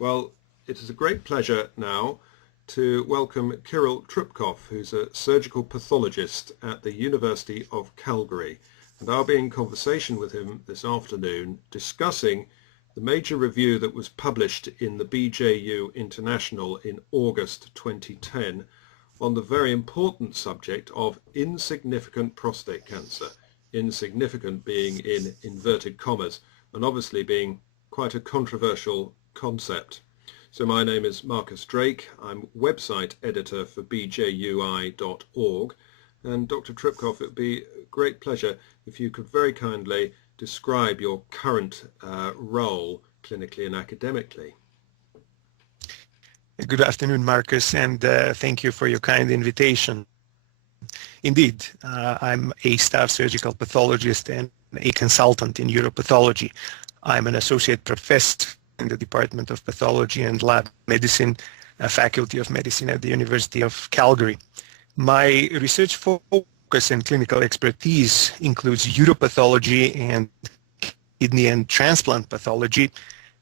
Well, it is a great pleasure now to welcome Kiril Trpkov, who's a surgical pathologist at the University of Calgary. And I'll be in conversation with him this afternoon discussing the major review that was published in the BJUI International in August 2010 on the very important subject of insignificant prostate cancer. Insignificant being in inverted commas, and obviously being quite a controversial concept. So my name is Marcus Drake. I'm website editor for bjui.org. And Dr. Trpkov, it would be a great pleasure if you could very kindly describe your current role clinically and academically. Good afternoon, Marcus, and thank you for your kind invitation. Indeed, I'm a staff surgical pathologist and a consultant in uropathology. I'm an associate professor in the Department of Pathology and Lab Medicine, Faculty of Medicine at the University of Calgary. My research focus and clinical expertise includes uropathology and kidney and transplant pathology,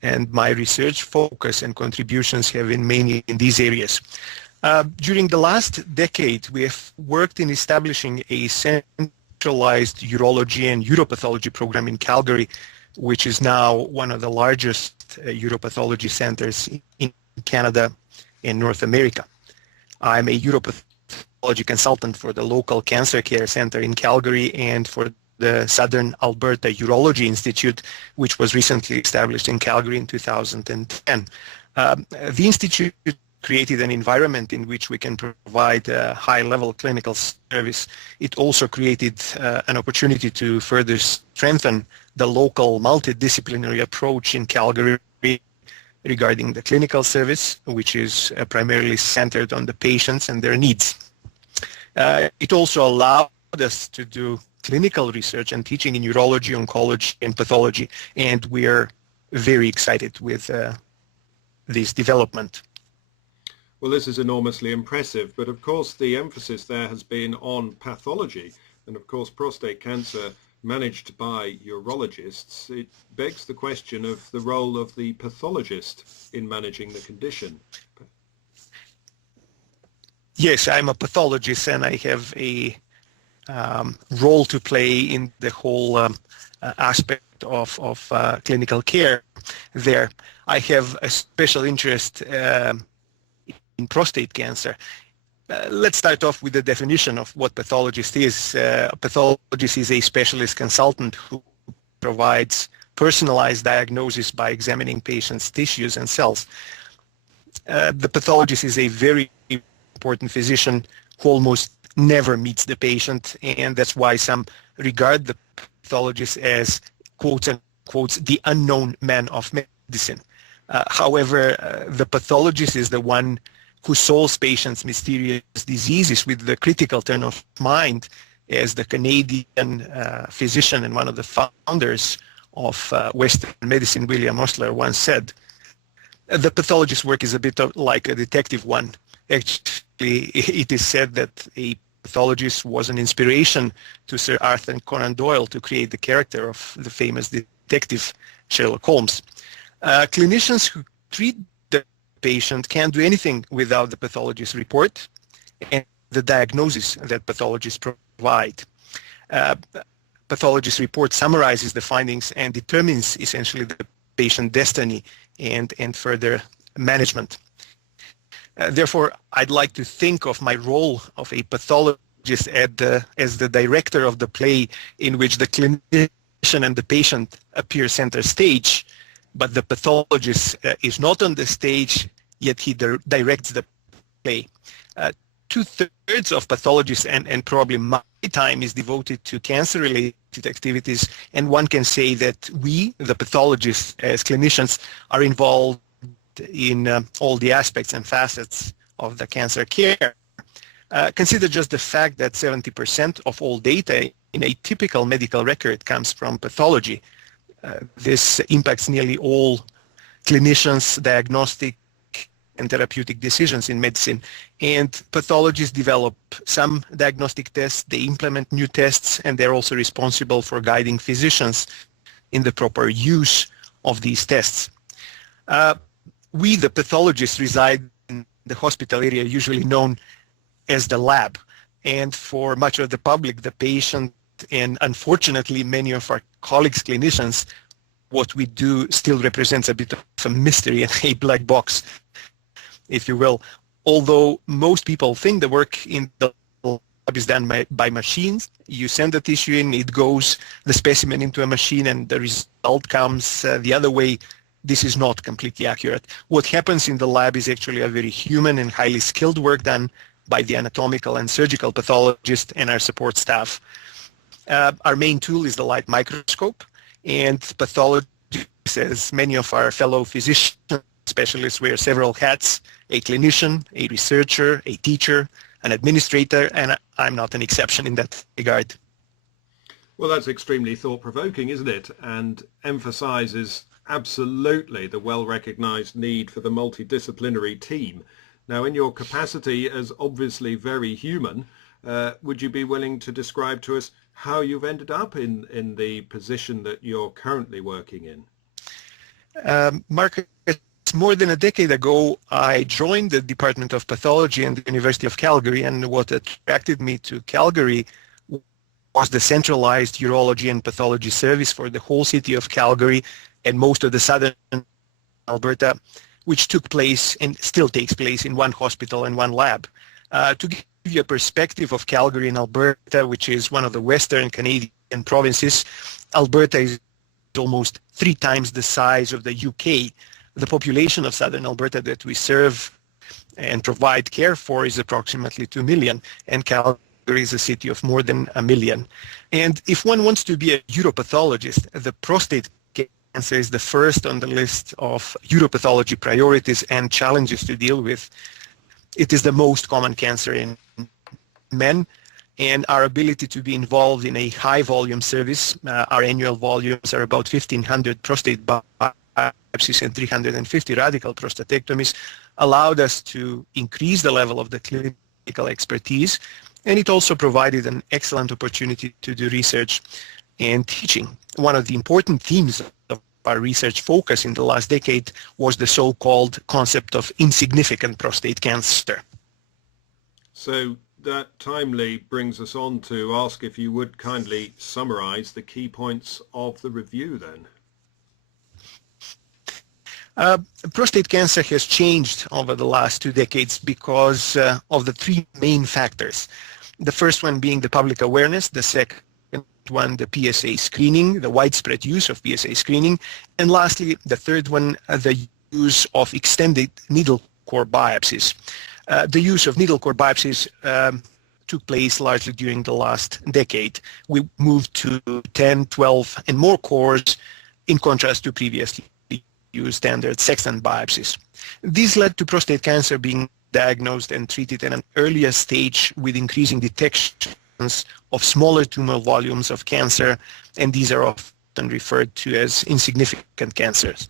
and my research focus and contributions have been mainly in these areas. During the last decade, we have worked in establishing a centralized urology and uropathology program in Calgary, which is now one of the largest uropathology centers in Canada and North America. I'm a uropathology consultant for the local cancer care center in Calgary and for the Southern Alberta Urology Institute, which was recently established in Calgary in 2010. The Institute created an environment in which we can provide a high-level clinical service. It also created an opportunity to further strengthen the local multidisciplinary approach in Calgary regarding the clinical service, which is primarily centered on the patients and their needs. It also allowed us to do clinical research and teaching in urology, oncology, and pathology, and we are very excited with this development. Well, this is enormously impressive, but of course the emphasis there has been on pathology, and of course prostate cancer managed by urologists. It begs the question of the role of the pathologist in managing the condition. Yes, I'm a pathologist and I have a role to play in the whole aspect of clinical care there. I have a special interest in prostate cancer. Let's start off with the definition of what pathologist is. A pathologist is a specialist consultant who provides personalized diagnosis by examining patients' tissues and cells. The pathologist is a very important physician who almost never meets the patient, and that's why some regard the pathologist as quotes and quotes the unknown man of medicine. However, the pathologist is the one who solves patients' mysterious diseases with the critical turn of mind, as the Canadian physician and one of the founders of Western medicine, William Osler, once said. The pathologist's work is a bit like a detective one. Actually, it is said that a pathologist was an inspiration to Sir Arthur Conan Doyle to create the character of the famous detective Sherlock Holmes. Clinicians who treat the patient can't do anything without the pathologist's report and the diagnosis that pathologists provide. Pathologist's report summarizes the findings and determines essentially the patient destiny and further management. Therefore, I'd like to think of my role of a pathologist as the director of the play in which the clinician and the patient appear center stage, but the pathologist is not on the stage, yet he directs the play. Two-thirds of pathologists and probably my time is devoted to cancer-related activities, and one can say that we, the pathologists, as clinicians, are involved in all the aspects and facets of the cancer care. Consider just the fact that 70% of all data in a typical medical record comes from pathology. This impacts nearly all clinicians' diagnostic and therapeutic decisions in medicine. And pathologists develop some diagnostic tests, they implement new tests, and they're also responsible for guiding physicians in the proper use of these tests. We, the pathologists, reside in the hospital area usually known as the lab. And for much of the public, the patient, and unfortunately many of our colleagues, clinicians, what we do still represents a bit of a mystery and a black box, if you will. Although most people think the work in the lab is done by machines, you send the tissue in, it goes, the specimen into a machine, and the result comes the other way. This is not completely accurate. What happens in the lab is actually a very human and highly skilled work done by the anatomical and surgical pathologist and our support staff. Our main tool is the light microscope, and pathologists, as many of our fellow physician specialists, wear several hats: a clinician, a researcher, a teacher, an administrator, and I'm not an exception in that regard. Well, that's extremely thought-provoking, isn't it? And emphasizes absolutely the well-recognized need for the multidisciplinary team. Now, in your capacity as obviously very human, would you be willing to describe to us how you've ended up in the position that you're currently working in? Marcus, more than a decade ago, I joined the Department of Pathology at the University of Calgary, and what attracted me to Calgary was the centralized urology and pathology service for the whole city of Calgary and most of the southern Alberta, which took place and still takes place in one hospital and one lab. To give you a perspective of Calgary and Alberta, which is one of the Western Canadian provinces, Alberta is almost 3 times the size of the UK. The population of southern Alberta that we serve and provide care for is approximately 2 million, and Calgary is a city of more than 1 million. And if one wants to be a uropathologist, the prostate cancer is the first on the list of uropathology priorities and challenges to deal with. It is the most common cancer in men, and our ability to be involved in a high volume service, our annual volumes are about 1,500 prostate biopsies and 350 radical prostatectomies, allowed us to increase the level of the clinical expertise, and it also provided an excellent opportunity to do research and teaching. One of the important themes of our research focus in the last decade was the so-called concept of insignificant prostate cancer. So that timely brings us on to ask if you would kindly summarize the key points of the review then. Prostate cancer has changed over the last 2 decades because of the 3 main factors. The first one being the public awareness, the second one, the PSA screening, the widespread use of PSA screening, and lastly, the third one, the use of extended needle core biopsies. The use of needle core biopsies took place largely during the last decade. We moved to 10, 12, and more cores in contrast to previously used standard sextant biopsies. These led to prostate cancer being diagnosed and treated at an earlier stage with increasing detections of smaller tumor volumes of cancer, and these are often referred to as insignificant cancers.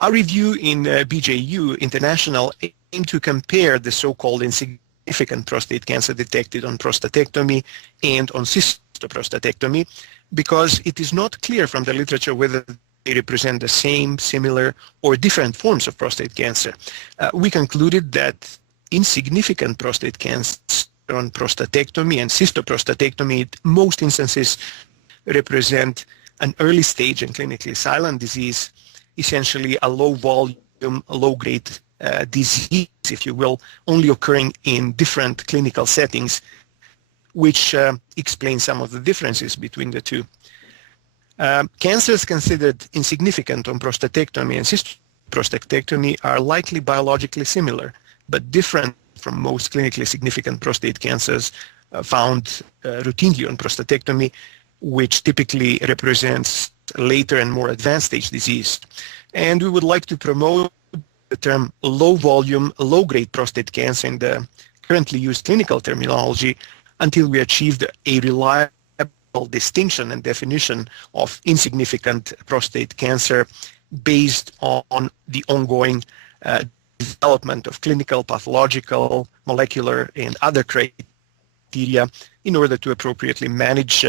Our review in BJUI International aimed to compare the so-called insignificant prostate cancer detected on prostatectomy and on cystoprostatectomy, because it is not clear from the literature whether they represent the same, similar, or different forms of prostate cancer. We concluded that insignificant prostate cancer on prostatectomy and cystoprostatectomy, in most instances, represent an early stage and clinically silent disease, essentially a low volume, low grade disease, if you will, only occurring in different clinical settings, which explains some of the differences between the two. Cancers considered insignificant on prostatectomy and cystoprostatectomy are likely biologically similar, but different from most clinically significant prostate cancers found routinely on prostatectomy, which typically represents later and more advanced stage disease. And we would like to promote the term low volume, low grade prostate cancer in the currently used clinical terminology until we achieved a reliable distinction and definition of insignificant prostate cancer based on the ongoing development of clinical, pathological, molecular, and other criteria in order to appropriately manage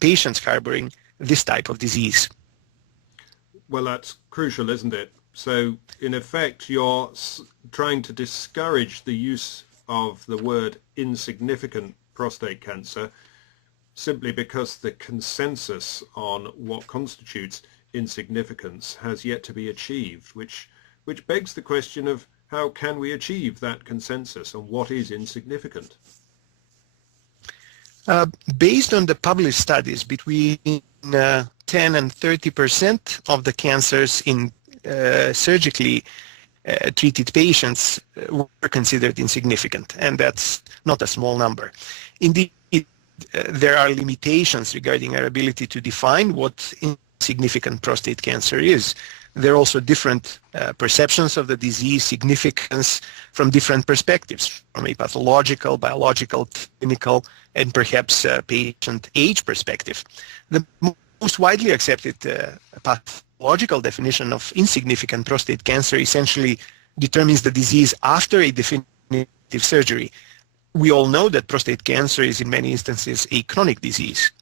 patients harboring this type of disease. Well, that's crucial, isn't it? So in effect, you're trying to discourage the use of the word insignificant prostate cancer simply because the consensus on what constitutes insignificance has yet to be achieved, which begs the question of how can we achieve that consensus on what is insignificant? Based on the published studies, between 10 and 30% of the cancers in surgically treated patients were considered insignificant, and that's not a small number. Indeed, there are limitations regarding our ability to define what insignificant prostate cancer is. There are also different perceptions of the disease significance from different perspectives, from a pathological, biological, clinical, and perhaps patient age perspective. The most widely accepted pathological definition of insignificant prostate cancer essentially determines the disease after a definitive surgery. We all know that prostate cancer is in many instances a chronic disease.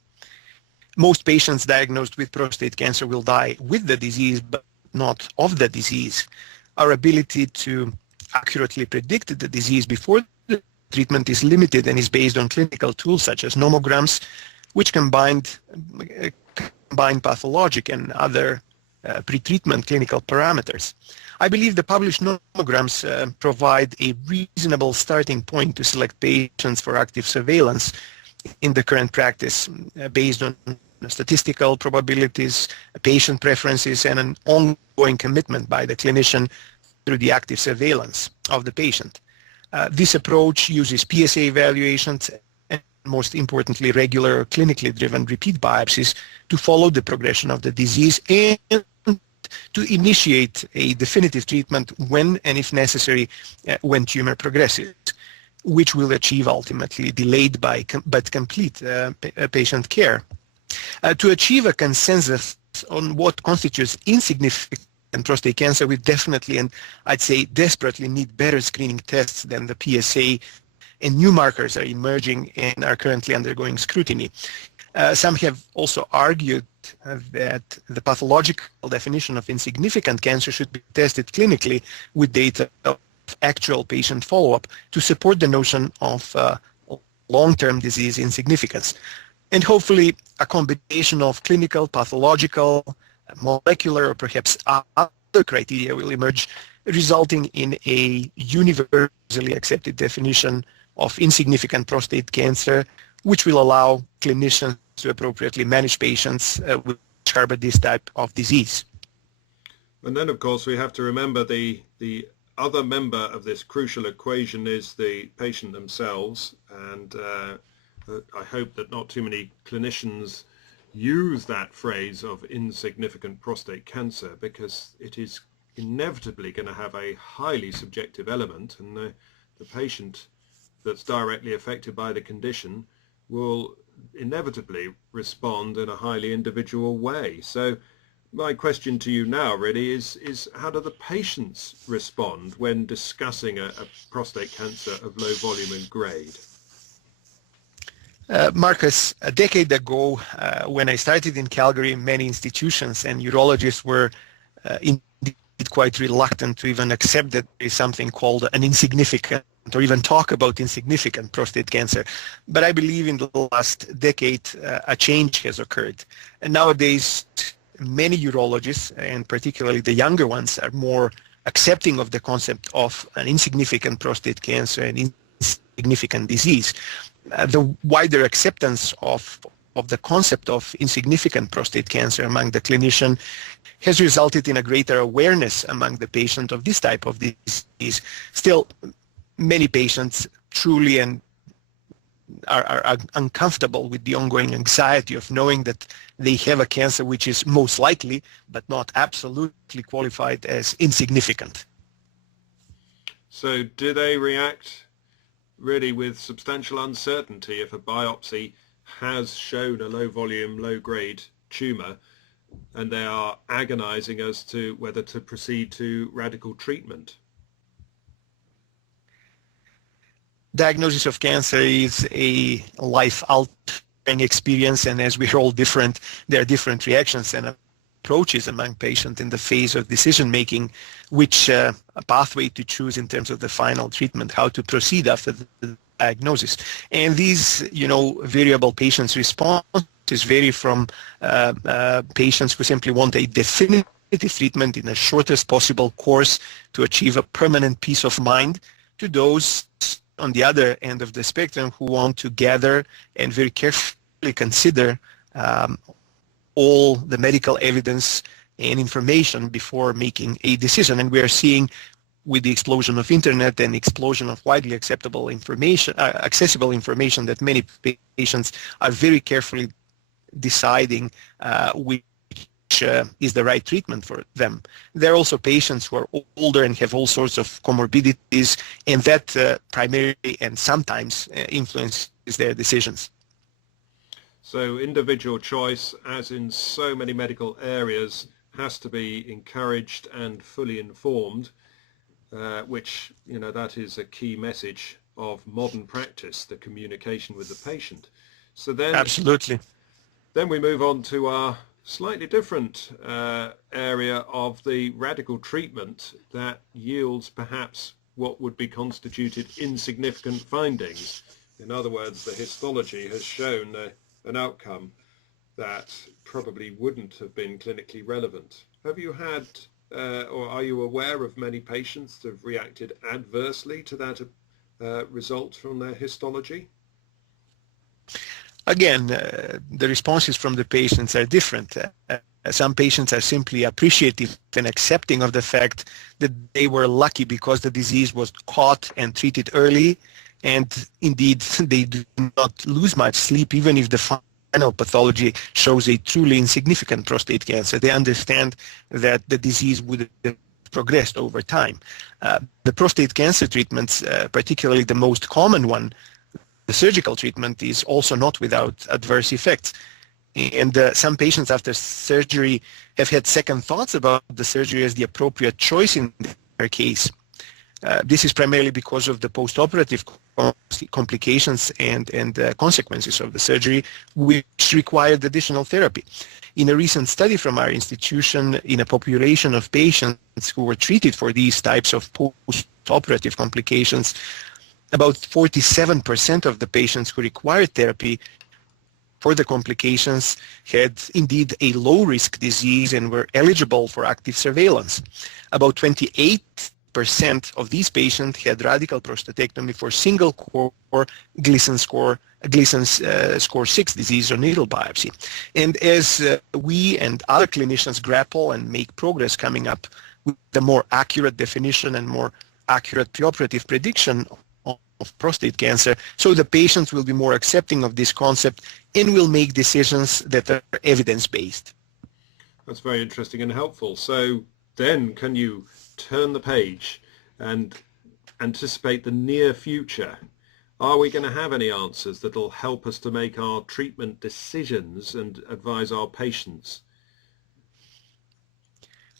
Most patients diagnosed with prostate cancer will die with the disease, but not of the disease. Our ability to accurately predict the disease before the treatment is limited and is based on clinical tools such as nomograms, which combine pathologic and other pre-treatment clinical parameters. I believe the published nomograms provide a reasonable starting point to select patients for active surveillance in the current practice based on statistical probabilities, patient preferences, and an ongoing commitment by the clinician through the active surveillance of the patient. This approach uses PSA evaluations and, most importantly, regular clinically driven repeat biopsies to follow the progression of the disease and to initiate a definitive treatment when and if necessary when tumor progresses, which will achieve ultimately delayed but complete patient care. To achieve a consensus on what constitutes insignificant prostate cancer, we definitely, and I'd say desperately, need better screening tests than the PSA, and new markers are emerging and are currently undergoing scrutiny. Some have also argued that the pathological definition of insignificant cancer should be tested clinically with data of actual patient follow-up to support the notion of long-term disease insignificance. And hopefully a combination of clinical, pathological, molecular, or perhaps other criteria will emerge, resulting in a universally accepted definition of insignificant prostate cancer, which will allow clinicians to appropriately manage patients which harbor this type of disease. And then, of course, we have to remember the other member of this crucial equation is the patient themselves, and I hope that not too many clinicians use that phrase of insignificant prostate cancer, because it is inevitably going to have a highly subjective element, and the patient that's directly affected by the condition will inevitably respond in a highly individual way. So my question to you now really is how do the patients respond when discussing a prostate cancer of low volume and grade? Marcus, a decade ago, when I started in Calgary, many institutions and urologists were indeed quite reluctant to even accept that there is something called an insignificant or even talk about insignificant prostate cancer. But I believe in the last decade, a change has occurred. And nowadays, many urologists, and particularly the younger ones, are more accepting of the concept of an insignificant prostate cancer and insignificant disease. The wider acceptance of the concept of insignificant prostate cancer among the clinician has resulted in a greater awareness among the patient of this type of disease. Still, many patients truly and are uncomfortable with the ongoing anxiety of knowing that they have a cancer which is most likely, but not absolutely qualified as insignificant. So do they react really with substantial uncertainty if a biopsy has shown a low volume, low grade tumour, and they are agonizing as to whether to proceed to radical treatment? Diagnosis of cancer is a life-altering experience, and as we're all different, there are different reactions. And approaches among patients in the phase of decision making, which pathway to choose in terms of the final treatment, how to proceed after the diagnosis. And these, variable patients' responses vary from patients who simply want a definitive treatment in the shortest possible course to achieve a permanent peace of mind, to those on the other end of the spectrum who want to gather and very carefully consider all the medical evidence and information before making a decision. And we are seeing, with the explosion of internet and explosion of widely acceptable information, accessible information, that many patients are very carefully deciding which is the right treatment for them. There are also patients who are older and have all sorts of comorbidities, and that primarily and sometimes influences their decisions. So individual choice, as in so many medical areas, has to be encouraged and fully informed, which, that is a key message of modern practice, the communication with the patient. So then, absolutely. Then we move on to our slightly different area of the radical treatment that yields perhaps what would be constituted insignificant findings. In other words, the histology has shown an outcome that probably wouldn't have been clinically relevant. Have you had or are you aware of many patients that have reacted adversely to that result from their histology? Again, the responses from the patients are different. Some patients are simply appreciative and accepting of the fact that they were lucky because the disease was caught and treated early, and indeed they do not lose much sleep even if the final pathology shows a truly insignificant prostate cancer. They understand that the disease would have progressed over time. The prostate cancer treatments, particularly the most common one, the surgical treatment, is also not without adverse effects. And some patients after surgery have had second thoughts about the surgery as the appropriate choice in their case. This is primarily because of the post-operative complications and consequences of the surgery, which required additional therapy. In a recent study from our institution, in a population of patients who were treated for these types of post-operative complications, about 47% of the patients who required therapy for the complications had indeed a low-risk disease and were eligible for active surveillance. About 28% of these patients had radical prostatectomy for single-core Gleason score 6 disease or needle biopsy. And as we and other clinicians grapple and make progress coming up with the more accurate definition and more accurate preoperative prediction of prostate cancer, so the patients will be more accepting of this concept and will make decisions that are evidence-based. That's very interesting and helpful. So then can you turn the page and anticipate the near future? Are we going to have any answers that will help us to make our treatment decisions and advise our patients?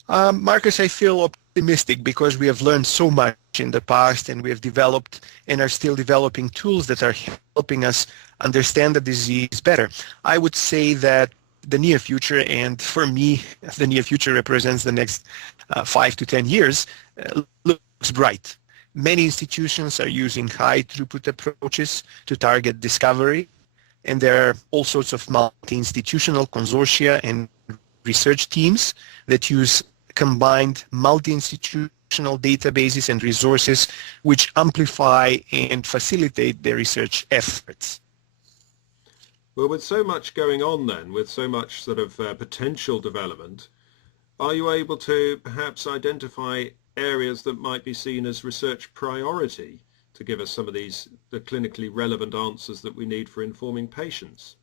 Marcus, I feel optimistic because we have learned so much in the past, and we have developed and are still developing tools that are helping us understand the disease better. I would say that the near future, and for me, the near future represents the next 5 to 10 years, looks bright. Many institutions are using high throughput approaches to target discovery, and there are all sorts of multi-institutional consortia and research teams that use combined multi-institutional databases and resources which amplify and facilitate their research efforts. Well, with so much going on then, with so much sort of potential development, are you able to perhaps identify areas that might be seen as research priority to give us some of the clinically relevant answers that we need for informing patients?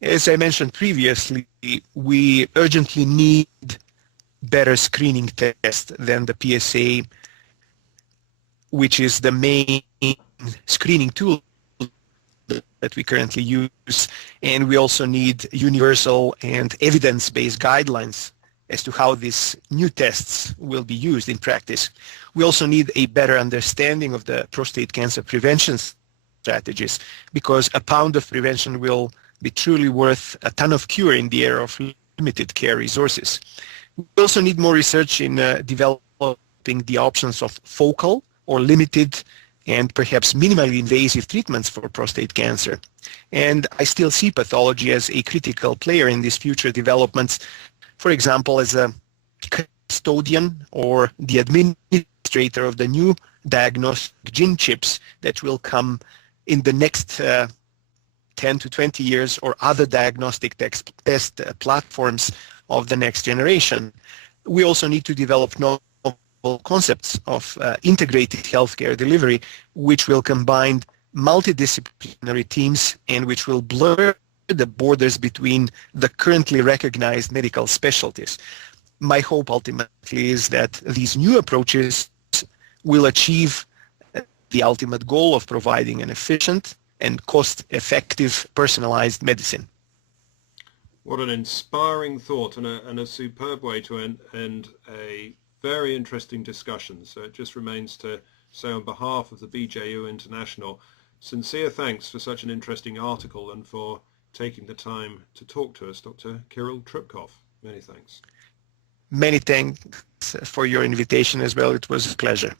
As I mentioned previously, we urgently need better screening test than the PSA, which is the main screening tool that we currently use. And we also need universal and evidence-based guidelines as to how these new tests will be used in practice. We also need a better understanding of the prostate cancer prevention strategies, because a pound of prevention will be truly worth a ton of cure in the era of limited care resources. We also need more research in developing the options of focal or limited and perhaps minimally invasive treatments for prostate cancer. And I still see pathology as a critical player in these future developments, for example, as a custodian or the administrator of the new diagnostic gene chips that will come in the next 10 to 20 years, or other diagnostic test platforms of the next generation. We also need to develop novel concepts of integrated healthcare delivery, which will combine multidisciplinary teams and which will blur the borders between the currently recognized medical specialties. My hope ultimately is that these new approaches will achieve the ultimate goal of providing an efficient and cost-effective personalized medicine. What an inspiring thought, and a superb way to end a very interesting discussion. So it just remains to say on behalf of the BJUI International, sincere thanks for such an interesting article and for taking the time to talk to us, Dr. Kiril Trpkov. Many thanks. Many thanks for your invitation as well. It was a pleasure.